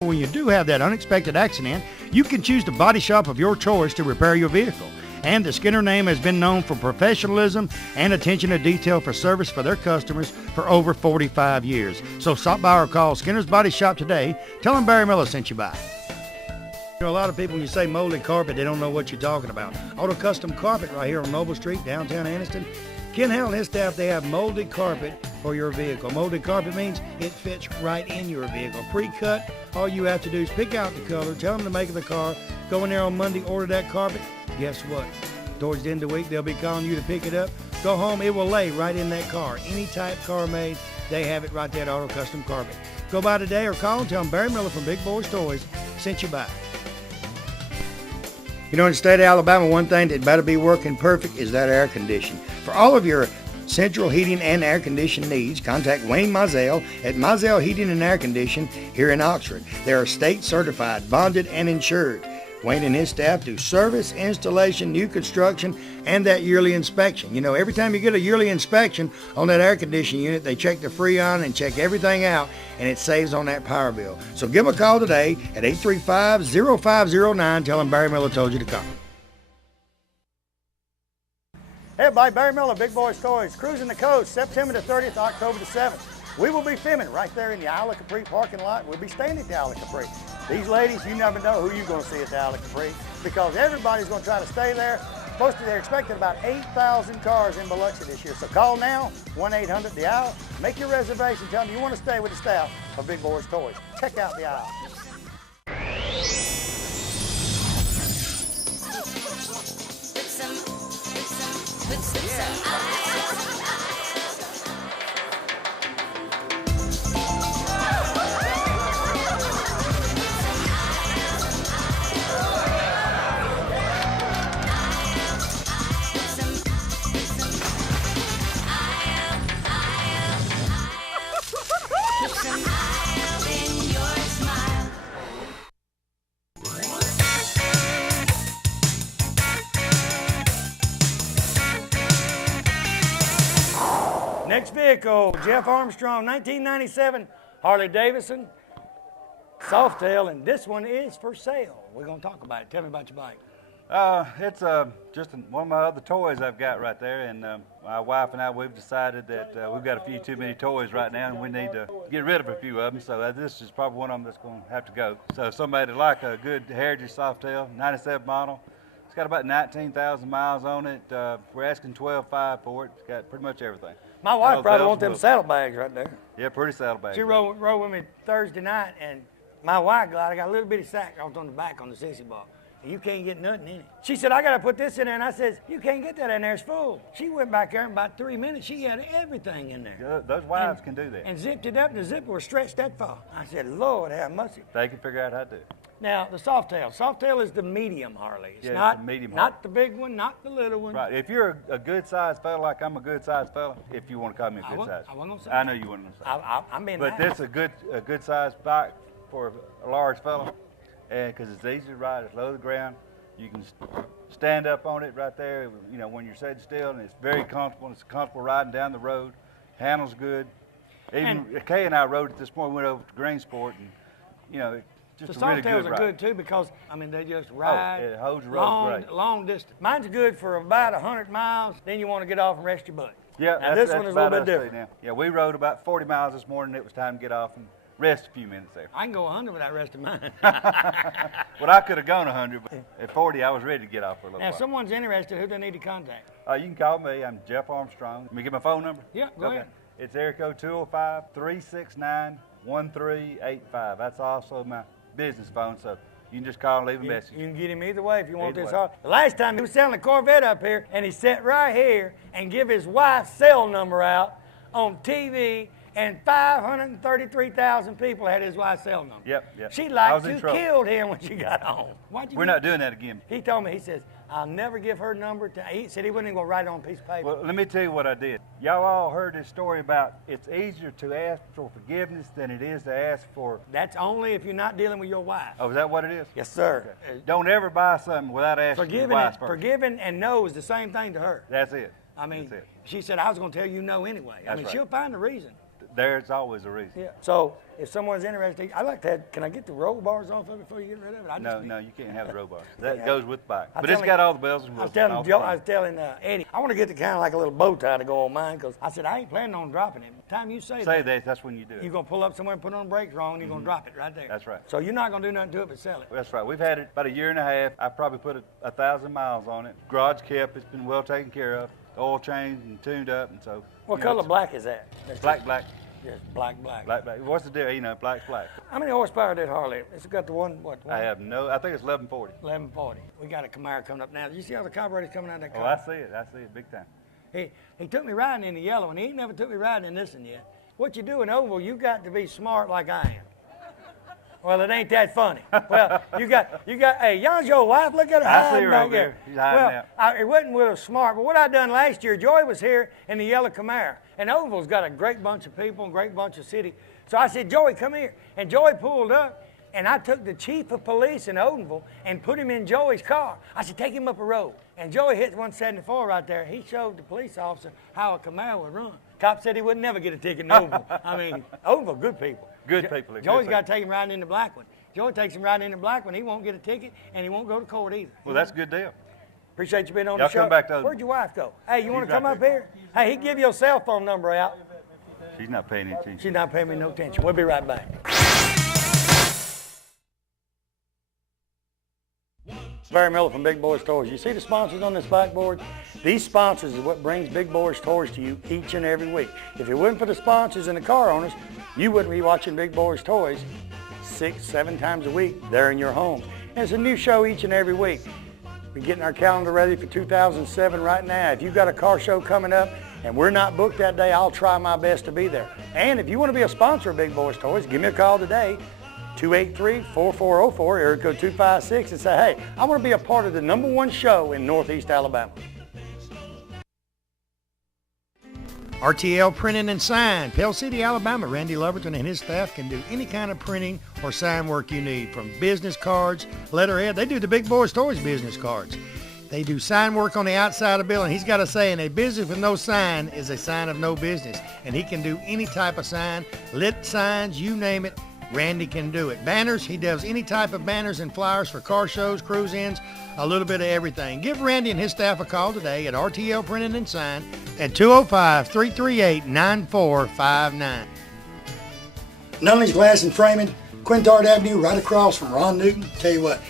When you do have that unexpected accident, you can choose the body shop of your choice to repair your vehicle. And the Skinner name has been known for professionalism and attention to detail for service for their customers for over 45 years. So stop by or call Skinner's Body Shop today. Tell them Barry Miller sent you by. You know, a lot of people, when you say molded carpet, they don't know what you're talking about. Auto Custom Carpet right here on Noble Street, downtown Anniston. Ken Howell and his staff, they have molded carpet for your vehicle. Molded carpet means it fits right in your vehicle. Pre-cut, all you have to do is pick out the color, tell them the make of the car, go in there on Monday, order that carpet. Guess what? Towards the end of the week, they'll be calling you to pick it up. Go home, it will lay right in that car. Any type car made, they have it right there at Auto Custom Carpet. Go by today or call and tell them Barry Miller from Big Boyz Toyz sent you by. You know, in the state of Alabama, one thing that better be working perfect is that air conditioning. For all of your central heating and air conditioning needs, contact Wayne Mizell at Mizell Heating and Air Conditioning here in Oxford. They are state certified, bonded, and insured. Wayne and his staff do service, installation, new construction, and that yearly inspection. You know, every time you get a yearly inspection on that air conditioning unit, they check the Freon and check everything out, and it saves on that power bill. So give them a call today at 835-0509. Tell them Barry Miller told you to call. Hey everybody, Barry Miller, Big Boyz Toyz, cruising the coast, September the 30th, October the 7th. We will be filming right there in the Isle of Capri parking lot. We'll be staying at the Isle of Capri. These ladies, you never know who you're going to see at the Isle of Capri because everybody's going to try to stay there. Mostly they're expecting about 8,000 cars in Biloxi this year. So call now, 1-800-THE-ISLE. Make your reservation. Tell them you want to stay with the staff of Big Boyz Toyz. Check out the Isle. Next vehicle, Jeff Armstrong, 1997 Harley Davidson, Softail, and this one is for sale. We're going to talk about it. Tell me about your bike. It's just one of my other toys I've got right there, and my wife and I, we've decided that we've got a few too many toys right now, and we need to get rid of a few of them, so this is probably one of them that's going to have to go. So somebody that like a good Heritage Softail, 97 model, it's got about 19,000 miles on it. We're asking $12,500 for it. It's got pretty much everything. My wife probably wants them saddlebags right there. Yeah, pretty saddlebags. She rode with me Thursday night, and my wife I got a little bitty sack off on the back on the sissy bar. You can't get nothing in it. She said, I got to put this in there, and I said, you can't get that in there, it's full. She went back there in about 3 minutes, she had everything in there. Those wives can do that. And zipped it up, and the zipper was stretched that far. I said, Lord have mercy. They can figure out how to do it. Now, the Softail. Softail is the medium Harley. It's it's a medium Harley. Not the big one, not the little one. Right. If you're a good-sized fella, like I'm a good-sized fella, if you want to call me a good size. I wasn't gonna say I know you wouldn't say. I'm being But nice. this is a good-sized bike for a large fella, and because it's easy to ride, it's low to the ground. You can stand up on it right there, you know, when you're sitting still, and it's very comfortable. It's comfortable riding down the road. Handles good. Even Kay and I rode it this morning. Went over to Greensport, and you know. Just the a really good Softails are ride. good too because I mean they just ride it holds the road great. long distance. Mine's good for about 100 miles. Then you want to get off and rest your butt. Yeah, now, this one is a little bit different. Now. Yeah, we rode about 40 miles this morning. It was time to get off and rest a few minutes there. I can go 100 without resting mine. Well, I could have gone 100, but at 40, I was ready to get off for a little while. Now, if someone's interested, who they need to contact? You can call me. I'm Jeff Armstrong. Let me get my phone number. Yeah, go ahead. It's area code 205-369-1385. That's also my business phone, so you can just call and leave a message. You can get him either way if you want Either this. way. The last time he was selling a Corvette up here, and he sat right here and give his wife's cell number out on TV, and 533,000 people had his wife's cell number. Yep. She like to killed him when she got home. We're not doing that again. He told me, he says, I'll never give her number to, he said he wasn't even going to write it on a piece of paper. Well, let me tell you what I did. Y'all all heard this story about it's easier to ask for forgiveness than it is to ask for... That's only if you're not dealing with your wife. Oh, is that what it is? Yes, sir. Okay. Don't ever buy something without asking your wife first. Forgiving and no is the same thing to her. That's it. I mean, That's it. she said, I was going to tell you no anyway. I mean, right. she'll find a reason. There's always a reason. Yeah. So if someone's interested, I like to have, can I get the roll bars off of it before you get rid of it? No, you can't have the roll bars. That goes with the bike. But it's got all the bells and whistles. I was telling Eddie, I want to get the kind of like a little bow tie to go on mine, because I said, I ain't planning on dropping it. The time you say that's when you do it. You're going to pull up somewhere and put on the brakes wrong, and you're going to drop it right there. That's right. So you're not going to do nothing to it but sell it. That's right. We've had it about a year and a half. I probably put 1,000 miles on it. Garage kept. It's been well taken care of. The oil changed and tuned up, and so. What color black is that? Black. Yes, black. Black. What's the deal? You know, black's black. How many horsepower did Harley? It's got the one. I have no. I think it's 1140. 1140. We got a Camaro coming up now. You see how the carburetor's coming out of that car? Oh, I see it big time. He took me riding in the yellow, and he ain't never took me riding in this one yet. What you do in oval, you got to be smart like I am. Well, it ain't that funny. Well, you got. Hey, y'all's your wife. Look at her. I see her back over there. She's hiding out. It wasn't with a smart, but what I done last year, Joy was here in the yellow Camaro, and Oval's got a great bunch of people and great bunch of city. So I said, Joey, come here, and Joey pulled up, and I took the chief of police in Odenville and put him in Joey's car. I said, take him up a road, and Joey hit 174 right there. He showed the police officer how a Camaro would run. Cop said he would never get a ticket in Odenville. I mean, Odenville, good people. Good people. Joey's got to take him right in the black one. Joey takes him right in the black one. He won't get a ticket, and he won't go to court either. Well, that's a good deal. Appreciate you being on the show. Come back to Where'd your wife go? Hey, you want to come up here? Hey, he'd give you a cell phone number out. She's not paying any attention. She's not paying me no attention. We'll be right back. Barry Miller from Big Boyz Toyz. You see the sponsors on this backboard? These sponsors are what brings Big Boyz Toyz to you each and every week. If it wasn't for the sponsors and the car owners, you wouldn't be watching Big Boyz Toyz 6-7 times a week there in your home. And it's a new show each and every week. We're getting our calendar ready for 2007 right now. If you've got a car show coming up and we're not booked that day, I'll try my best to be there. And if you want to be a sponsor of Big Boyz Toyz, give me a call today, 283-4404, area code 256, and say, hey, I want to be a part of the #1 show in Northeast Alabama. RTL Printing and Sign, Pell City, Alabama. Randy Loverton and his staff can do any kind of printing or sign work you need, from business cards, letterhead. They do the Big Boyz Toyz business cards. They do sign work on the outside of the building. He's got a saying, a business with no sign is a sign of no business. And he can do any type of sign, lit signs, you name it, Randy can do it. Banners, he does any type of banners and flyers for car shows, cruise-ins, a little bit of everything. Give Randy and his staff a call today at RTL Printing and Sign at 205-338-9459. Nunley's Glass and Framing, Quintard Avenue, right across from Ron Newton. Tell you what,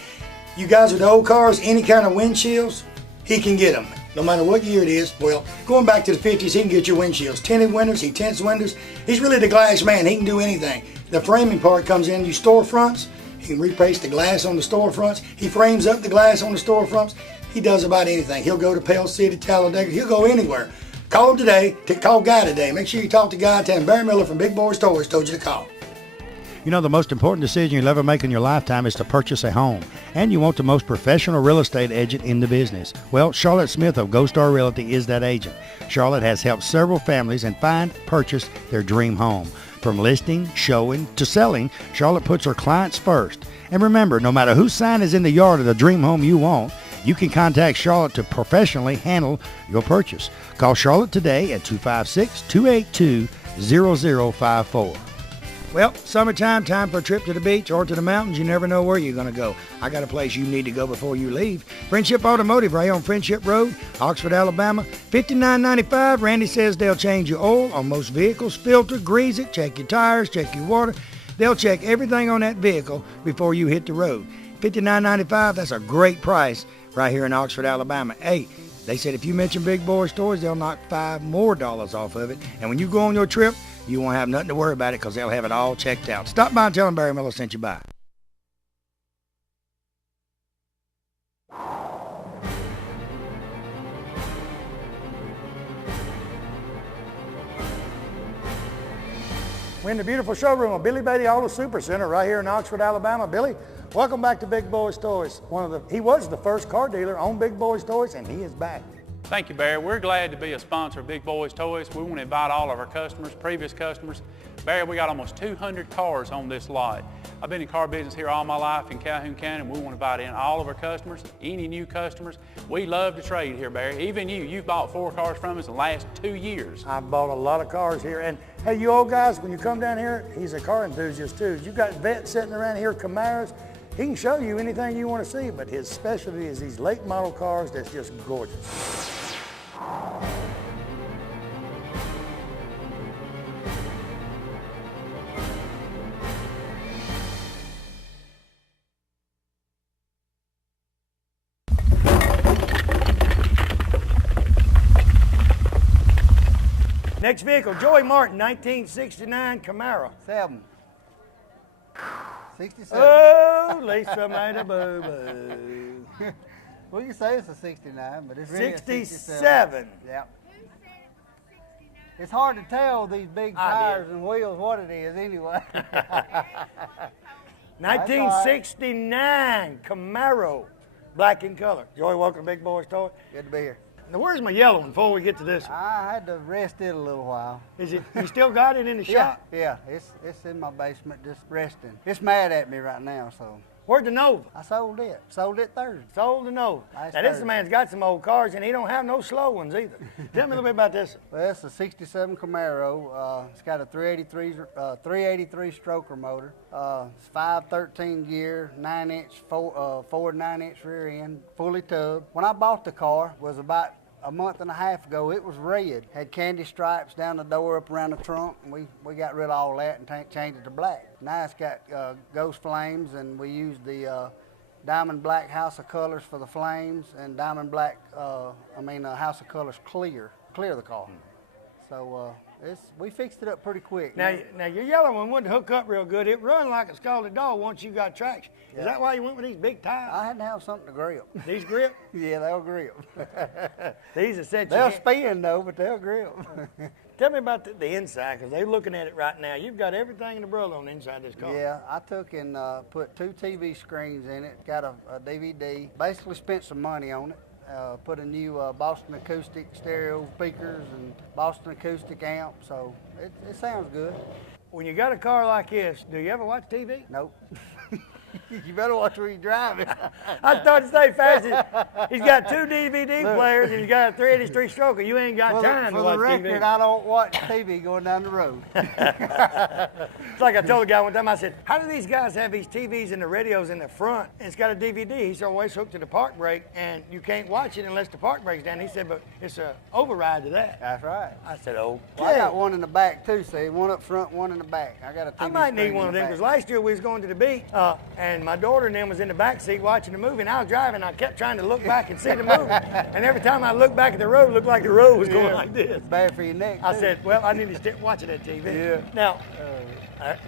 you guys with the old cars, any kind of windshields, he can get them. No matter what year it is. Well, going back to the 50s, he can get your windshields. Tinted windows, he tints windows. He's really the glass man. He can do anything. The framing part comes in, you storefronts. He can replace the glass on the storefronts. He frames up the glass on the storefronts. He does about anything. He'll go to Pell City, Talladega. He'll go anywhere. Call him today. Call Guy today. Make sure you talk to Guy. Tell him Barry Miller from Big Boyz Toyz told you to call. You know, the most important decision you'll ever make in your lifetime is to purchase a home. And you want the most professional real estate agent in the business. Well, Charlotte Smith of Gold Star Realty is that agent. Charlotte has helped several families and purchase their dream home. From listing, showing, to selling, Charlotte puts her clients first. And remember, no matter whose sign is in the yard of the dream home you want, you can contact Charlotte to professionally handle your purchase. Call Charlotte today at 256-282-0054. Well, summertime, time for a trip to the beach or to the mountains. You never know where you're going to go. I got a place you need to go before you leave. Friendship Automotive, right on Friendship Road, Oxford, Alabama. $59.95. Randy says they'll change your oil on most vehicles, filter, grease it, check your tires, check your water. They'll check everything on that vehicle before you hit the road. $59.95, that's a great price right here in Oxford, Alabama. Hey, they said if you mention Big Boyz Toyz, they'll knock $5 more off of it. And when you go on your trip, you won't have nothing to worry about it because they'll have it all checked out. Stop by and tell them Barry Miller sent you by. We're in the beautiful showroom of Billy Beatty Auto Super Center right here in Oxford, Alabama. Billy, welcome back to Big Boyz Toyz. He was the first car dealer on Big Boyz Toyz, and he is back. Thank you, Barry. We're glad to be a sponsor of Big Boyz Toys. We want to invite all of our customers, previous customers. Barry, we got almost 200 cars on this lot. I've been in car business here all my life in Calhoun County, and we want to invite in all of our customers, any new customers. We love to trade here, Barry. Even you've bought 4 cars from us in the last 2 years. I've bought a lot of cars here. And hey, you old guys, when you come down here, he's a car enthusiast too. You've got vets sitting around here, Camaros. He can show you anything you want to see, but his specialty is these late model cars that's just gorgeous. Next vehicle, Joey Martin, 1969 Camaro. 67. Oh, Lisa made a boo-boo. Well, you say it's a 69, but it's really 67. Yeah. It's hard to tell these big tires and wheels what it is anyway. 1969 Camaro, black in color. Joey, welcome to Big Boyz Toys. Good to be here. Now, where's my yellow one before we get to this one? I had to rest it a little while. Is it? You still got it in the shop? Yeah, it's in my basement just resting. It's mad at me right now, so. Where'd the Nova? I sold it. Sold it Thursday. Sold the Nova. Now, this man's got some old cars, and he don't have no slow ones either. Tell me a little bit about this. Well, it's a 67 Camaro. It's got a 383 stroker motor. It's 513 gear, 9-inch Ford 9-inch rear end, fully tubbed. When I bought the car, was about a month and a half ago. It was red, had candy stripes down the door, up around the trunk, and we got rid of all that and changed it to black. Now it's got ghost flames, and we used the diamond black House of Colors for the flames, and diamond black, House of Colors clear the car. So we fixed it up pretty quick. Now your yellow one wouldn't hook up real good. It run like a scalded dog once you got traction. Yeah. Is that why you went with these big tires? I had to have something to grip. These grip? Yeah, they'll grip. These are set. They'll spin though, but they'll grip. Tell me about the inside, because they're looking at it right now. You've got everything in the world on the inside of this car. Yeah, I took and put 2 TV screens in it, got a DVD, basically spent some money on it. Put a new Boston Acoustic stereo speakers and Boston Acoustic amp, so it sounds good. When you got a car like this, do you ever watch TV? Nope. You better watch where you're driving. I thought to say fast. He's got 2 DVD players and he's got a 383 stroker. You ain't got time to watch TV. For the record, I don't watch TV going down the road. It's like I told a guy one time, I said, how do these guys have these TVs and the radios in the front? And it's got a DVD. He's always hooked to the park brake, and you can't watch it unless the park brake's down. He said, but it's an override to that. That's right. I said, oh. Well, I got one in the back too, see? One up front, one in the back. I got a TV I might need screen one in of the them, back. because last year we was going to the beach, and my daughter and them was in the back seat watching the movie, and I was driving, and I kept trying to look back and see the movie. And every time I looked back at the road, it looked like the road was going like this. It's bad for your neck, I too. said, well, I need to stop watching that TV. Yeah. Now,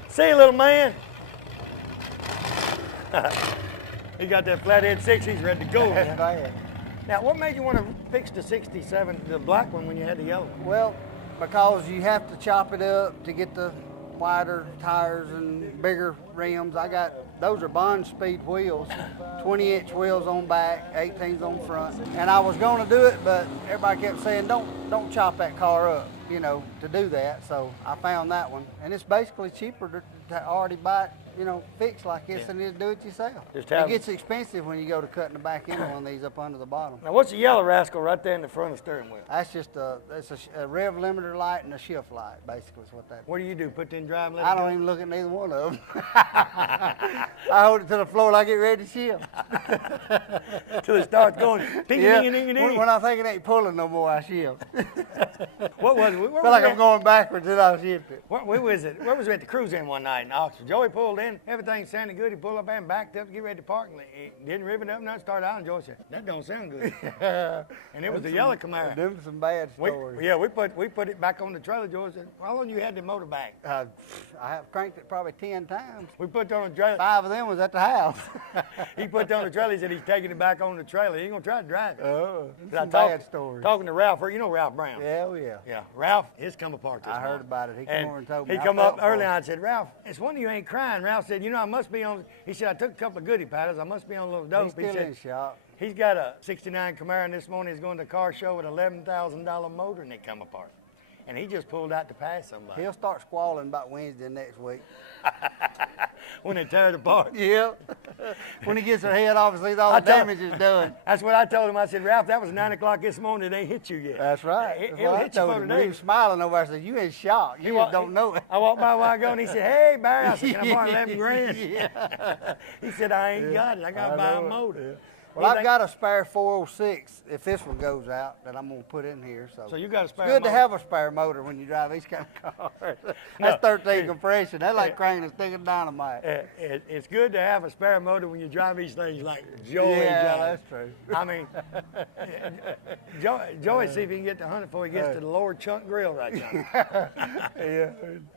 see, little man? He got that flathead 6, he's ready to go. That's bad. Now, what made you want to fix the 67, the black one, when you had the yellow one? Well, because you have to chop it up to get the wider tires and bigger rims. Those are Bond speed wheels, 20-inch wheels on back, 18s on front. And I was going to do it, but everybody kept saying, don't chop that car up, to do that. So I found that one. And it's basically cheaper to already buy it, fixed like this than it is to do it yourself. It gets expensive when you go to cutting the back end of one of these up under the bottom. Now, what's the yellow rascal right there in the front of the steering wheel? That's just a rev limiter light and a shift light, basically is what that is. What do you do, put in drive and let I it go? don't even look at neither one of them. I hold it to the floor like I get ready to shift. Till it starts going ding-a-ding-a-ding-a-ding. When I think it ain't pulling no more, I shift. What was it? I feel like I'm going backwards until I shift it. Where was it? Where was we at the cruise in one night in Oxford? Joey pulled in, everything sounded good. He pulled up and backed up to get ready to park. And he didn't rip it up, nothing. Started out, and Joey said, that don't sound good. And it was the yellow Camaro. Them were some bad stories. We put it back on the trailer. Joey said, how long you had the motor back? I have cranked it probably 10 times. We put it on the trailer. 5 of them was at the house. He put it on the trailer. He said he's taking it back on the trailer. He ain't going to try to drive it. Oh, I some bad stories. Talking to Ralph, you know Ralph Brown. Yeah, oh yeah. Yeah, Ralph, his come apart this I heard morning. about it. He come over and told me. He come up early on and said, Ralph, it's one of you ain't crying. Ralph said, I must be on, he said, I took a couple of goodie paddles. I must be on a little dope. He's still in shop. He's got a 69 Camaro, and this morning he's going to the car show with an $11,000 motor, and it come apart. And he just pulled out to pass somebody. He'll start squalling about Wednesday next week. When they tear it apart. Yeah. When he gets her head off and sees all the damage is done. That's what I told him. I said, Ralph, that was 9 o'clock this morning. It ain't hit you yet. That's right. It'll hit you for today. He was smiling over. I said, you in shock. You just don't know it. I walked by a while ago and he said, hey, Barry. I said, can I borrow 11 grand? Yeah. He said, I ain't got it. I got to buy a motor. Yeah. Well, I've got a spare 406 if this one goes out that I'm going to put in here. So you got a spare It's good motor. to have a spare motor when you drive these kind of cars. That's 13 compression. That's like cranking a stick of dynamite. It's good to have a spare motor when you drive these things like Joey Yeah, drives. that's true. I mean, Joey, see if he can get to 100 before he gets to the lower chunk grill right now. Yeah.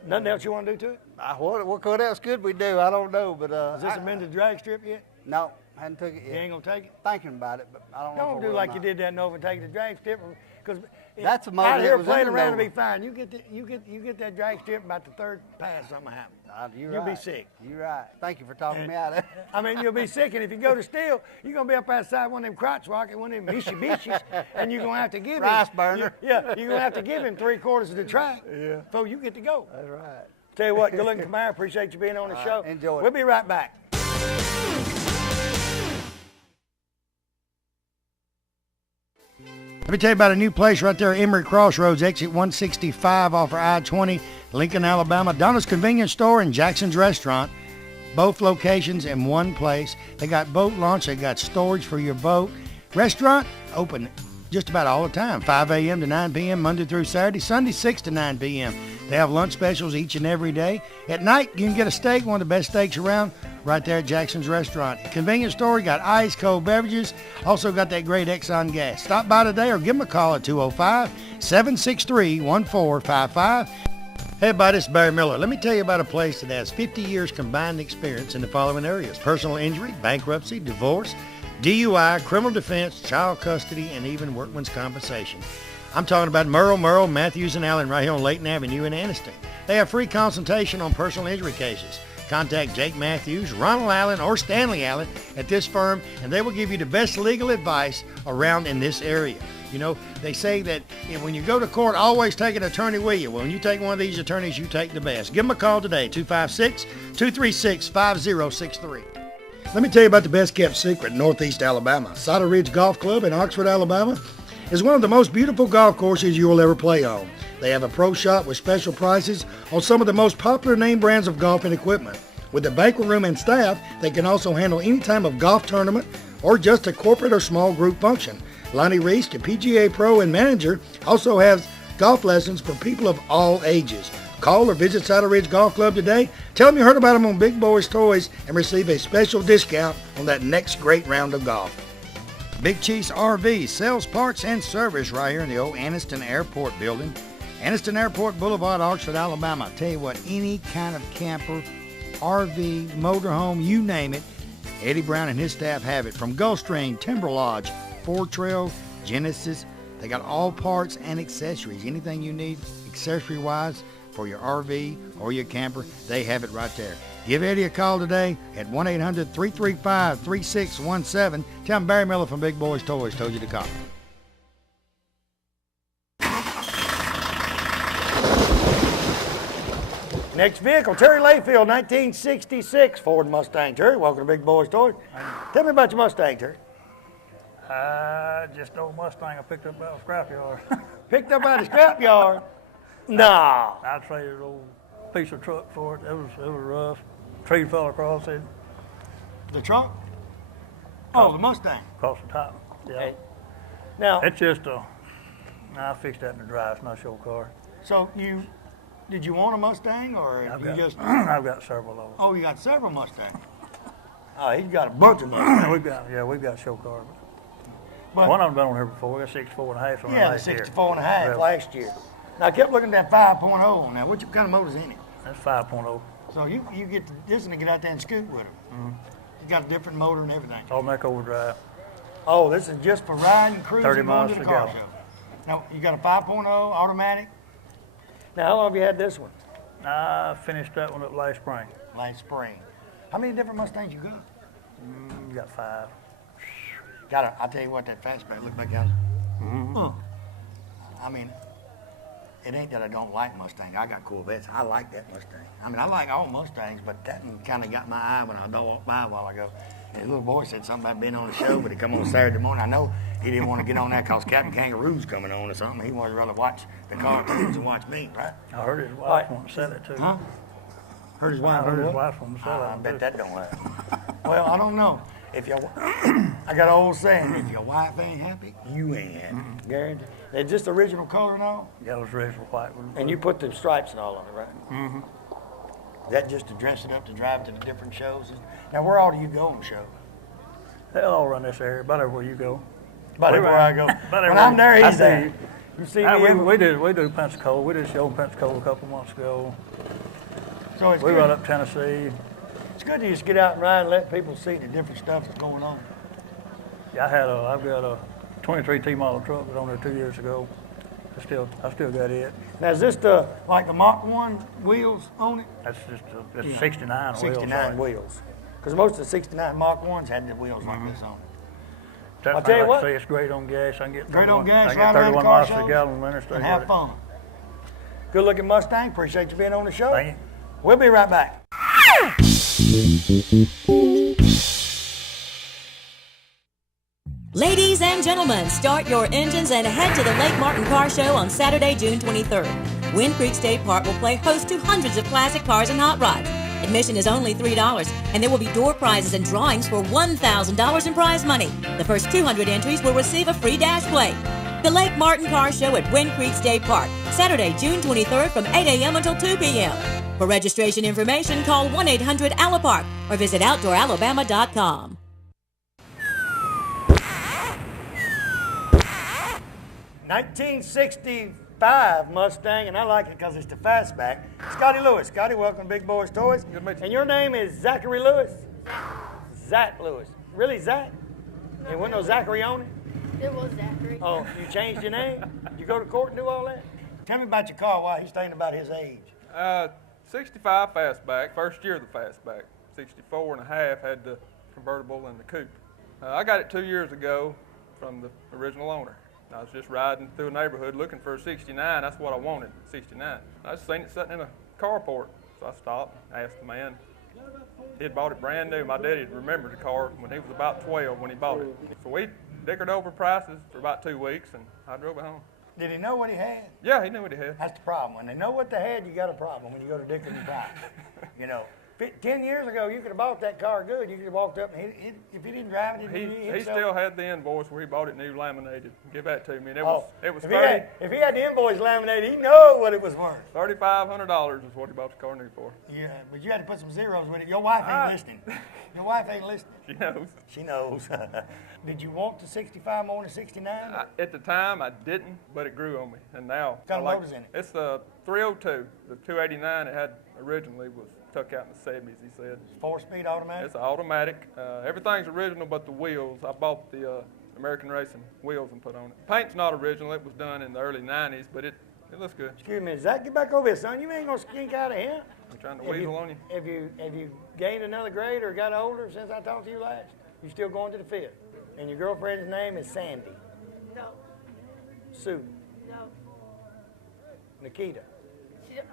Nothing else you want to do to it? What else could we do? I don't know, but Has this been to the drag strip yet? no, hadn't took it You yet. ain't gonna take it? Thinking about it, but I don't know. Don't if I do will like or you not. did that Nova and take the drag strip, because That's a motor out that here was playing in the around and Nova. be fine. You get that drag strip about the third pass, something happen. You're You'll be right. sick. You're right. Thank you for talking me out of it. I mean, you'll be sick, and if you go to steal, you're gonna be up outside one of them crotch rocket, one of them Mitsubishis, and you're gonna have to give Rice him. burner. You're gonna have to give him 3/4 of the track. Yeah. So you get to go. That's right. Tell you what, good looking Camaro. Appreciate you being on the All show. right, enjoy it. We'll be right back. Let me tell you about a new place right there, Emory Crossroads, exit 165 off of I-20, Lincoln, Alabama. Donna's Convenience Store and Jackson's Restaurant, both locations in one place. They got boat launch, they got storage for your boat. Restaurant open just about all the time, 5 a.m. to 9 p.m. Monday through Saturday, Sunday 6 to 9 p.m. They have lunch specials each and every day. At night, you can get a steak, one of the best steaks around, right there at Jackson's Restaurant. Convenience store, you got ice cold beverages, also got that great Exxon gas. Stop by today or give them a call at 205-763-1455. Hey everybody, it's Barry Miller. Let me tell you about a place that has 50 years combined experience in the following areas: personal injury, bankruptcy, divorce, DUI, criminal defense, child custody, and even workman's compensation. I'm talking about Merle, Matthews, and Allen right here on Layton Avenue in Anniston. They have free consultation on personal injury cases. Contact Jake Matthews, Ronald Allen, or Stanley Allen at this firm, and they will give you the best legal advice around in this area. You know, they say that when you go to court, always take an attorney with you. Well, when you take one of these attorneys, you take the best. Give them a call today, 256-236-5063. Let me tell you about the best kept secret in Northeast Alabama. Cider Ridge Golf Club in Oxford, Alabama is one of the most beautiful golf courses you will ever play on. They have a pro shop with special prices on some of the most popular name brands of golf and equipment. With a banquet room and staff, they can also handle any type of golf tournament or just a corporate or small group function. Lonnie Reese, the PGA Pro and manager, also has golf lessons for people of all ages. Call or visit Cider Ridge Golf Club today. Tell them you heard about them on Big Boyz Toys and receive a special discount on that next great round of golf. Big Chiefs RV sells parts and service right here in the old Anniston Airport building. Anniston Airport Boulevard, Oxford, Alabama. I tell you what, any kind of camper, RV, motorhome, you name it, Eddie Brown and his staff have it. From Gulfstream, Timber Lodge, Four Trail, Genesis, they got all parts and accessories. Anything you need accessory-wise for your RV or your camper, they have it right there. Give Eddie a call today at 1-800-335-3617. Tell him Barry Miller from Big Boyz Toys told you to call. Next vehicle, Terry Layfield, 1966 Ford Mustang. Terry, welcome to Big Boyz Toys. Tell me about your Mustang, Terry. Just old Mustang I picked up out of a scrapyard. Picked up out of the scrapyard? Nah. I traded an old piece of truck for it. It was rough. Tree fell across it, The trunk? Oh, the Mustang. across the top. Yeah. Okay. Now, It's just I fixed that in the drive. It's not a show car. so did you want a Mustang or I've you got, just? I've got several of them. Oh, you got several Mustangs. Oh, he's got a bunch of Mustangs. we've got show cars. But, One of them been on here before. We got 64 and a half on yeah, there the last year. 64 and a half Yeah. last year. Now I kept looking at that 5.0. Now, what kind of motor's in it? That's 5.0. So you get this one to get out there and scoot with it. Mm-hmm. It's got a different motor and everything. Automatic overdrive. Oh, this is just for riding, cruising, 30 going miles to the to car go. show. Now, you got a 5.0 automatic. Now, how long have you had this one? I finished that one up last spring. Last spring. How many different Mustangs you got? You got 5. I'll tell you what, that fastback looked like. I mean, it ain't that I don't like Mustang. I got Corvettes. I like that Mustang. I mean, I like all Mustangs, but that one kind of got my eye when I walked by a while ago. And the little boy said something about being on the show, but he come on Saturday morning. I know he didn't want to get on that because Captain Kangaroo's coming on or something. He wanted to rather watch the cartoons and watch me, right? I heard his wife want to sell it too. Huh? Heard his wife. I heard his wife want to sell it. I bet that don't happen. Well, I don't know. If your, I got an old saying: if your wife ain't happy, you ain't happy. Guaranteed. They're just original color and all. Yeah, it was original white. And you put the stripes and all on it, right? Mm-hmm. Is that just to dress it up to drive to the different shows? Now, where all do you go on shows? They'll all run this area, about everywhere you go. About everywhere I go. When I'm there, he's there. You see me? We do Pensacola. We did a show in Pensacola a couple months ago. So it's we good. run up Tennessee. It's good to just get out and ride and let people see the different stuff that's going on. Yeah, I've got a 23 T model truck that was on there 2 years ago. I still got it. Now is this like the Mach 1 wheels on it? That's just it's 69 wheels. 69 wheels. Because most of the 69 Mach 1s had the wheels like this on. I'll tell you what. Say it's great on gas. I can get great on gas. I get 31 miles per gallon on the interstate. And have fun. Good looking Mustang. Appreciate you being on the show. Thank you. We'll be right back. Ladies and gentlemen, start your engines and head to the Lake Martin Car Show on Saturday, June 23rd. Wind Creek State Park will play host to hundreds of classic cars and hot rods. Admission is only $3, and there will be door prizes and drawings for $1,000 in prize money. The first 200 entries will receive a free dash plate. The Lake Martin Car Show at Wind Creek State Park, Saturday, June 23rd from 8 a.m. until 2 p.m. For registration information, call 1-800-ALA-PARK or visit OutdoorAlabama.com. $1965 Mustang, and I like it because it's the fastback. Scotty Lewis. Scotty, welcome to Big Boyz Toys. Good to meet you. And your name is Zachary Lewis? Zach Lewis. Really, Zach? There wasn't no Zachary on it? It was Zachary. Oh, you changed your name? You go to court and do all that? Tell me about your car while he's thinking about his age. 65 fastback, first year of the fastback. 64 and a half had the convertible and the coupe. I got it 2 years ago from the original owner. I was just riding through a neighborhood looking for a 69. That's what I wanted, 69. I just seen it sitting in a carport, so I stopped and asked the man. He had bought it brand new. My daddy remembered the car when he was about 12 when he bought it. So we dickered over prices for about 2 weeks, and I drove it home. Did he know what he had? Yeah, he knew what he had. That's the problem. When they know what they had, you got a problem when you go to dickering your price. You know, 10 years ago, you could have bought that car good. You could have walked up and if he didn't drive it, he still had the invoice where he bought it new laminated. Give that to me. And it was if 30. If he had the invoice laminated, he know what it was worth. $3,500 is what he bought the car new for. Yeah, but you had to put some zeros with it. Your wife ain't listening. Your wife ain't listening. She knows. She knows. Did you want the 65 more than 69? At the time, I didn't, but it grew on me. And now, what kind of motors in it? It's the 302. The 289 it had originally was tuck out in the 70s, he said. 4-speed automatic? It's automatic. Everything's original but the wheels. I bought the American Racing wheels and put on it. Paint's not original. It was done in the early 90s, but it looks good. Excuse me, Zach, get back over here, son. You ain't going to skink out of here. I'm trying to weasel on you. Have you gained another grade or got older since I talked to you last? You still going to the 5th? And your girlfriend's name is Sandy? No. Sue? No. Nikita?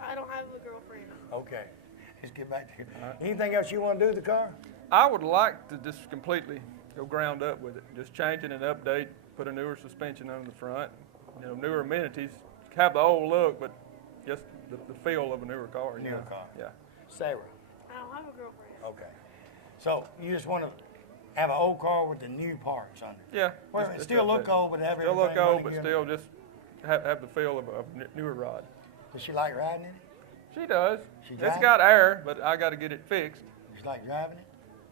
I don't have a girlfriend. Okay. Let's get back to you. Anything else you want to do with the car? I would like to just completely go ground up with it. Just change it and update, put a newer suspension on the front, newer amenities, have the old look, but just the feel of a newer car. Newer car. Yeah. Sarah? I don't have a girlfriend. Okay. So you just want to have an old car with the new parts under it? Yeah. Well, it still look old, but have still look everything old, but still just have the feel of a newer rod. Does she like riding in it? She does. She It's drives? got air, but I got to get it fixed. She like driving it?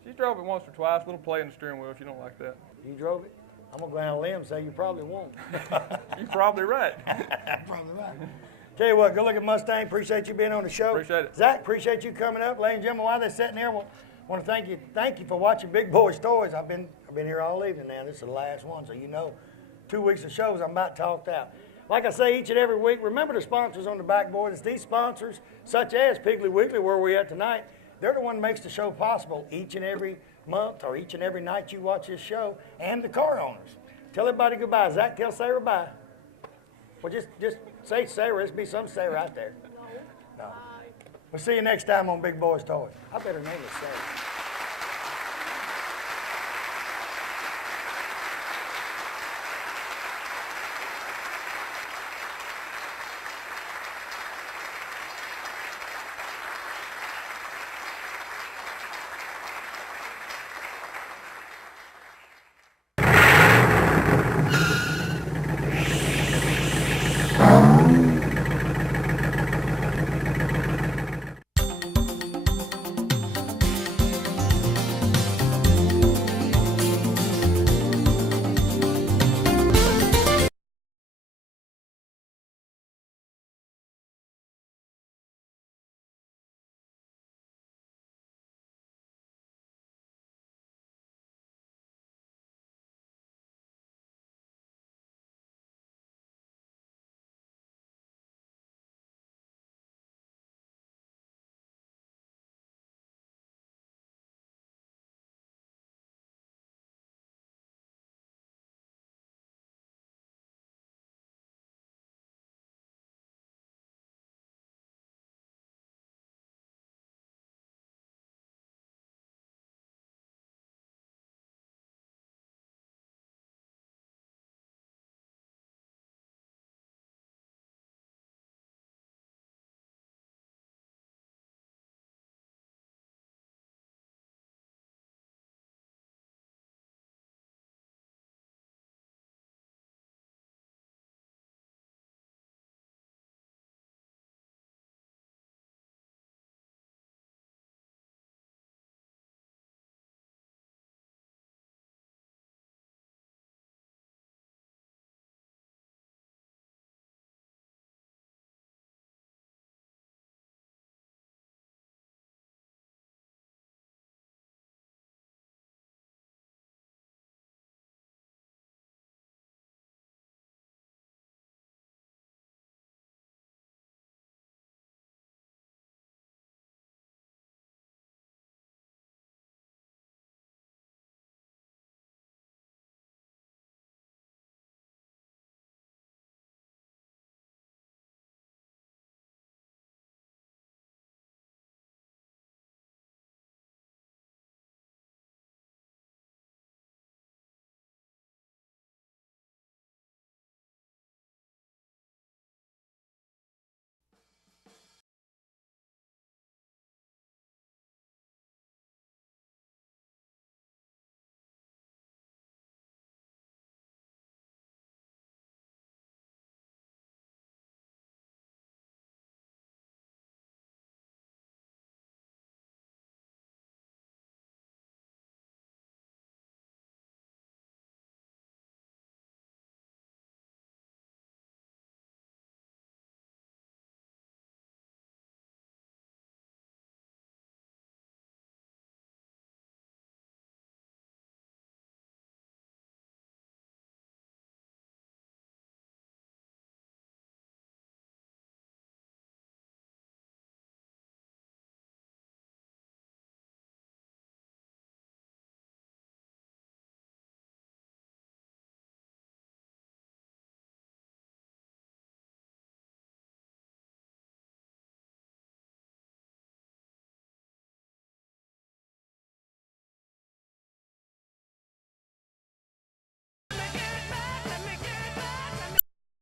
She drove it once or twice. Little play in the steering wheel. She don't like that. You drove it? I'm gonna go out on a limb and say you probably won't. You're probably right. Probably right. Tell you what, good looking Mustang. Appreciate you being on the show. Appreciate it. Zach, appreciate you coming up. Ladies and gentlemen, while they're sitting there, want to thank you for watching Big Boyz Toys. I've been here all evening now. This is the last one, so 2 weeks of shows I'm about talked out. Like I say each and every week, remember the sponsors on the backboard. It's these sponsors, such as Piggly Wiggly, where we're at tonight. They're the one that makes the show possible each and every month or each and every night you watch this show, and the car owners. Tell everybody goodbye. Zach, tell Sarah bye. Well, just say Sarah. There's be some Sarah out there. No. We'll see you next time on Big Boys Toys. I better name it Sarah.